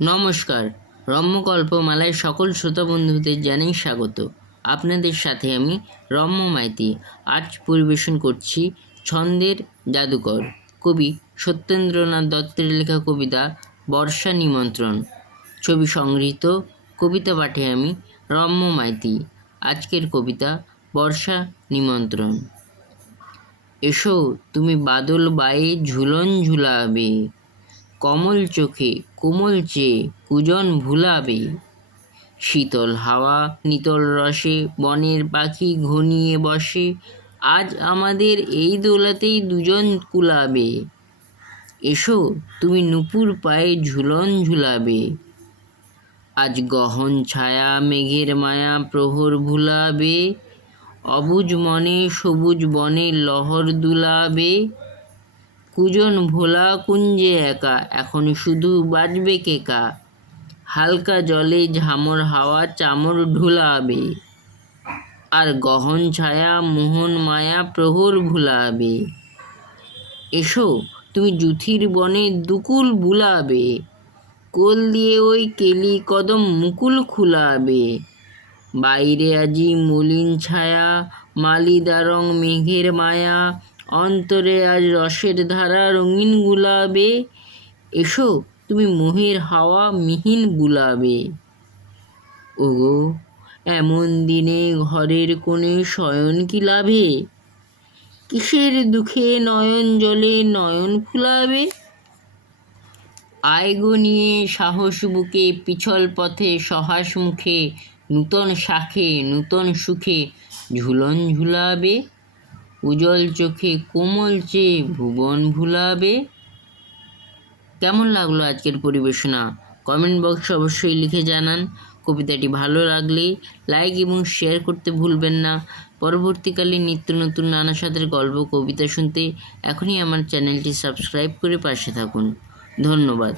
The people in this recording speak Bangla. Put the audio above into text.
নমস্কার, রম্যকল্পমালায় সকল শ্রোতা বন্ধুদের জানাই স্বাগত। আপনাদের সাথে আমি রম্য মাইতি আজ পরিবেশন করছি ছন্দের জাদুকর কবি সত্যেন্দ্রনাথ দত্তের লেখা কবিতা বর্ষা নিমন্ত্রণ। ছবি সংগৃহীত। কবিতা পাঠে আমি রম্য মাইতি। আজকের কবিতা বর্ষা নিমন্ত্রণ। এসো তুমি বাদল বায়ে ঝুলন ঝুলাবে, কমল চোখে কোমল চেয়ে কুজন ভুলাবে। শীতল হাওয়া নিতল রসে বনের পাখি ঘনিয়ে বসে, আজ আমাদের এই দোলাতেই দুজন কুলাবে। এসো তুমি নূপুর পায়ে ঝুলন ঝুলাবে, আজ গহন ছায়া মেঘের মায়া প্রহর ভুলাবে। অবুঝ মনে সবুজ বনে লহর দুলাবে, কুজন ভোলা কুঞ্জে একা এখন শুধু বাজবে কেকা। হালকা জলে ঝামর হাওয়া চামর ঢুলাবে, আর গহন ছায়া মোহন মায়া প্রহর ভুলাবে। এসো তুমি জুথির বনে দুকুল বুলাবে, কোল দিয়ে ওই কেলি কদম মুকুল খুলাবে। বাইরে আজি মলিন ছায়া মালিদা রং মেঘের মায়া, অন্তরে আজ রসের ধারা রঙিন গুলাবে। এসো তুমি মোহের হাওয়া মিহিন বুলাবে। ওগো এমন দিনে ঘরের কোণে শয়ন কি লাভে, কিসের দুঃখে নয়ন জলে নয়ন ফুলাবে। আয়গো নিয়ে সাহস বুকে পিছল পথে সহাস মুখে, নূতন শাখে নূতন সুখে ঝুলন ঝুলাবে। উজ্জ্বল চোখে কোমল চেয়ে ভুবন ভুলাবে। কেমন লাগলো আজকের পরিবেশনা? কমেন্ট বক্সে অবশ্যই লিখে জানান। কবিতাটি ভালো লাগলে লাইক এবং শেয়ার করতে ভুলবেন না। পরবর্তীকালে নিত্য নতুন নানা স্বাদের গল্প কবিতা শুনতে এখনই আমার চ্যানেলটি সাবস্ক্রাইব করে পাশে থাকুন। ধন্যবাদ।